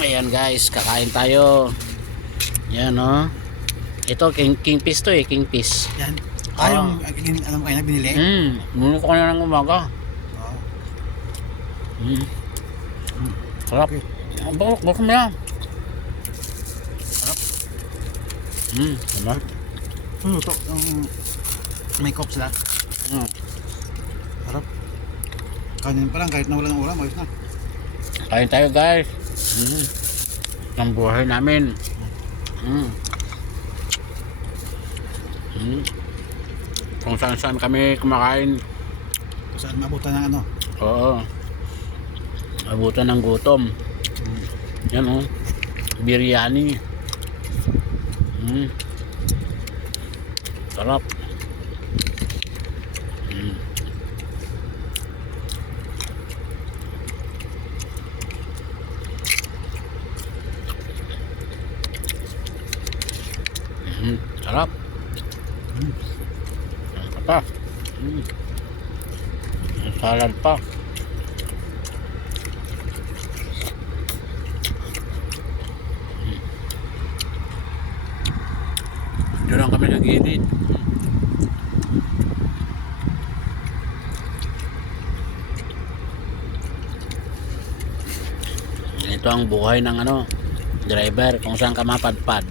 Ayan guys, kakain tayo. Yan oh. Ito kingfish to eh, kingfish. Yan. Ah. Yung alam kayo na binili? Muna ko na ng umaga. Oo. Sarap. Okay. Bakit mo yan? Sarap. Diba? Ito, yung may coke sila. Sarap. Kanin pa lang, kahit na walang ulam, ayos na. Kain tayo guys. Ang buhay namin. Kung saan saan kami kumakain. Saan mabutan ng ano? Oo. Abutan ng gutom. Yan oh. Biryani. Sarap. Sarap. Ano pa? Salad pa. Diyan lang kami sa gilid. Ito ang buhay ng ano, driver, kung saan ka mapadpad.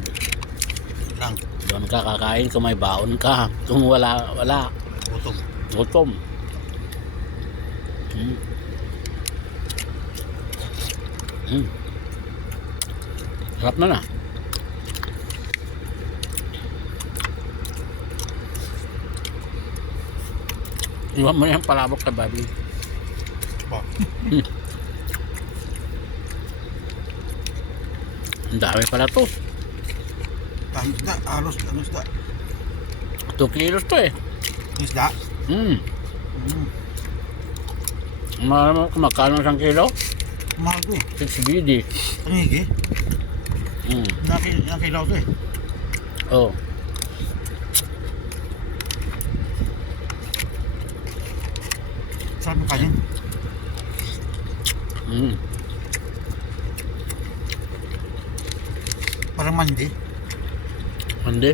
Lang. Doon ka kakain kung may baon ka. Kung wala, wala. Gutom. Gutom. Sarap na na. Iwan mo yung palabok na babi. Ba. Ang dami pala to. Dahil isda, alos, ano isda? 2 kilos to eh. Isda? Magkano 1 kilo? Mahal to eh. 6 BD. Pangigi? Nakilaw to eh. Oh. Sarap ng kanin. Parang mandi. Hindi.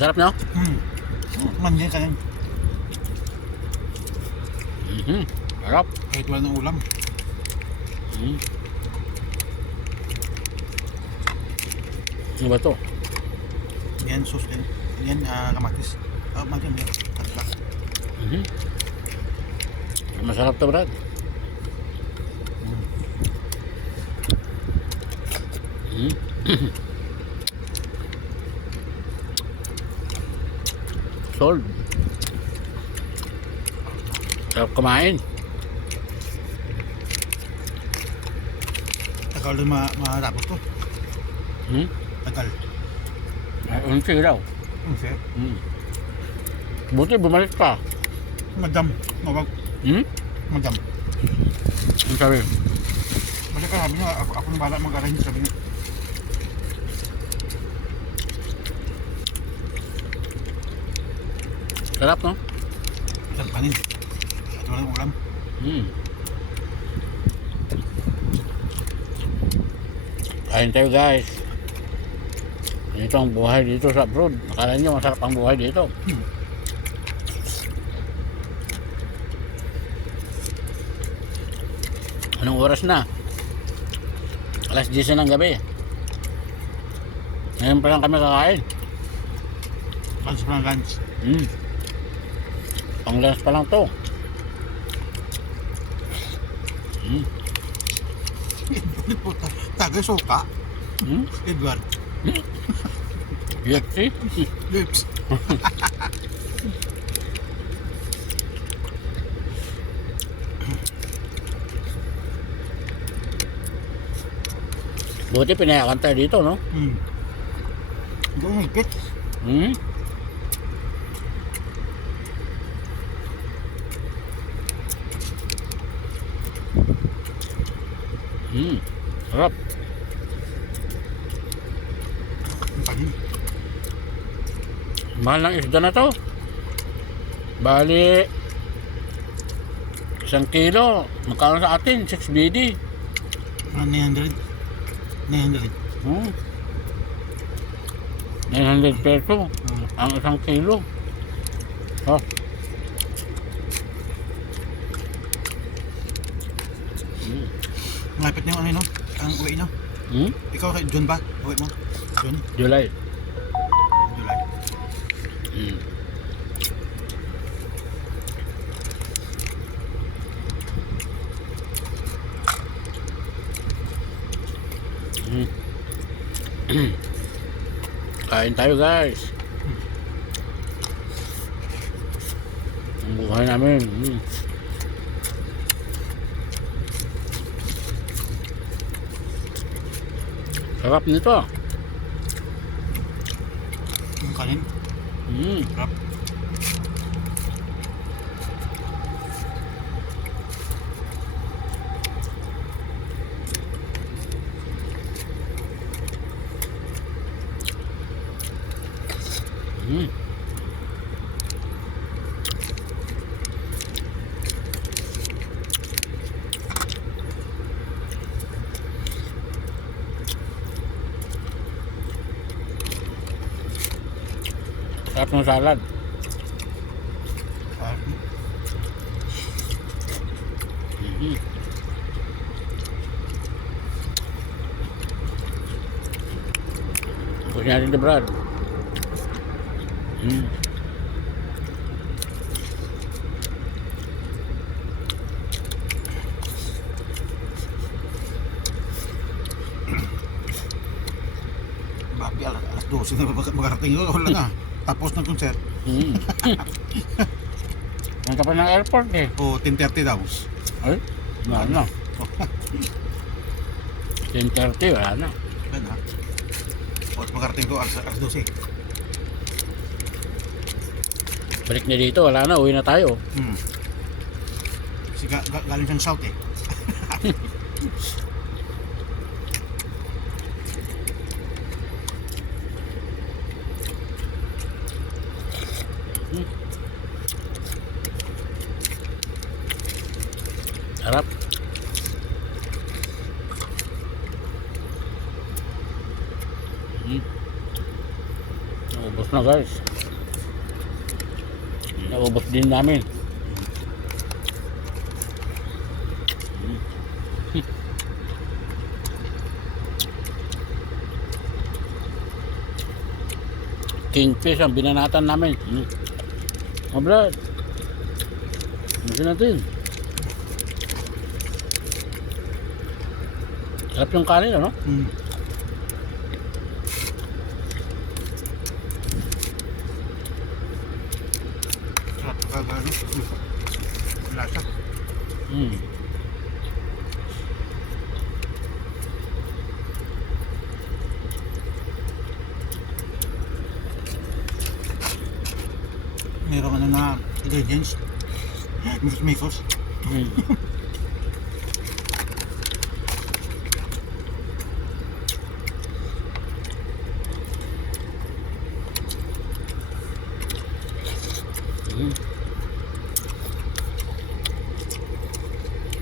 Sarap no? Mandi yung kanin. Sarap. Kahit wala ng ulam. Ano ba to? Yan, sauce din. Yan, kamatis. Magyan yan. Tatlak. Masarap to, Brad. Sold. Sarap kumain. Tagal din matapos to. Tagal. Ay, unti daw. Kasi, Buti bumalik pa. madam. Mawag. Madam. Ang sabi. Balik ka, sabi niya, ako nang bala mag-arrange, sabi niya. Sarap, no? Isang kanin. At walang ulam. Kain tayo, guys. Ito ang buhay dito sa abroad. Akala nyo masarap ang buhay dito. Anong oras na? Alas 10 ng gabi. Ngayon pa lang kami kakain. Lunch pa ng lunch. Pang lunch pa lang to. Puta, tagay suka. Edward. UFC? Lips. Buti pinayakan tayo dito, no? Hindi ko higpit. Sarap. Ang kanin. Mahal ng isda na to. Bali 1 kilo. Magkano sa atin? 6 BD. 900. 900. Hmm. 900 peso Hmm. ang isang kilo. Oh. Hmm. Malapit na yung ano, no? Ang uwi, no? Hmm? Ikaw kay John ba? Uwi mo? John? July. July. Hmm. Hmm. Kain tayo guys. Ang buhay namin. Sarap nito. Yung kanin. Sarap. Mm. Sarap ng salad. Sarap. Mm. Gusto natin ito, Brad. Mm. Babi, alas 12 na makarating yun. Wala na. Tapos ng concert. Mm. Ang kapal ng airport eh. O 10:30 daw. Ay, wala na. 10:30, wala na. Wala na. O makarating ko alas 12. Balik na dito, wala na, uwi na tayo. Kasi galing siyang south eh. Sarap. Naubos na guys. Naubos din namin. Kingfish ang binanatan namin. Oh Brad. Masin natin. Sarap yung kanin, ano? Sarap kagano. Lasa. Meron ano na ingredients. Mikos.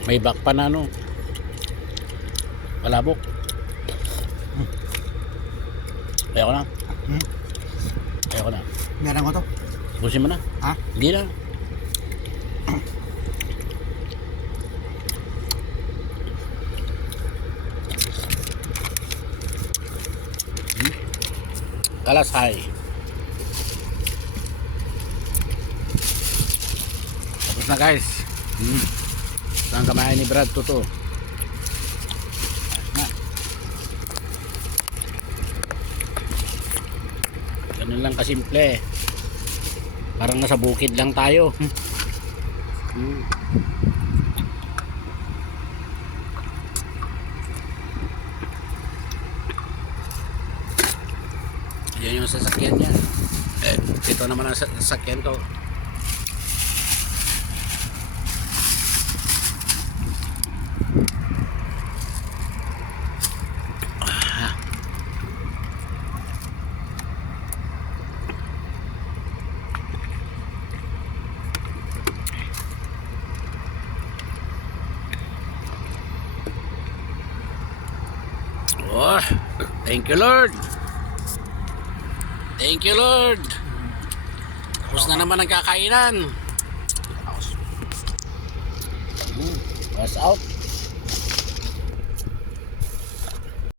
May back pa na ano. Palabok. Ayoko na. Ayoko na. Meron ko to. Busin mo na. Ha? Hindi na. Kalasay. Tapos na guys. Saan kamain ni Brad Toto? Ganun lang kasimple. Parang nasa bukid lang tayo. Yan yung sasakyan niya. Ito naman ang sasakyan ko. Oh, thank you Lord. Thank you Lord. Tapos na naman ang kakainan. Tapos, Pass out.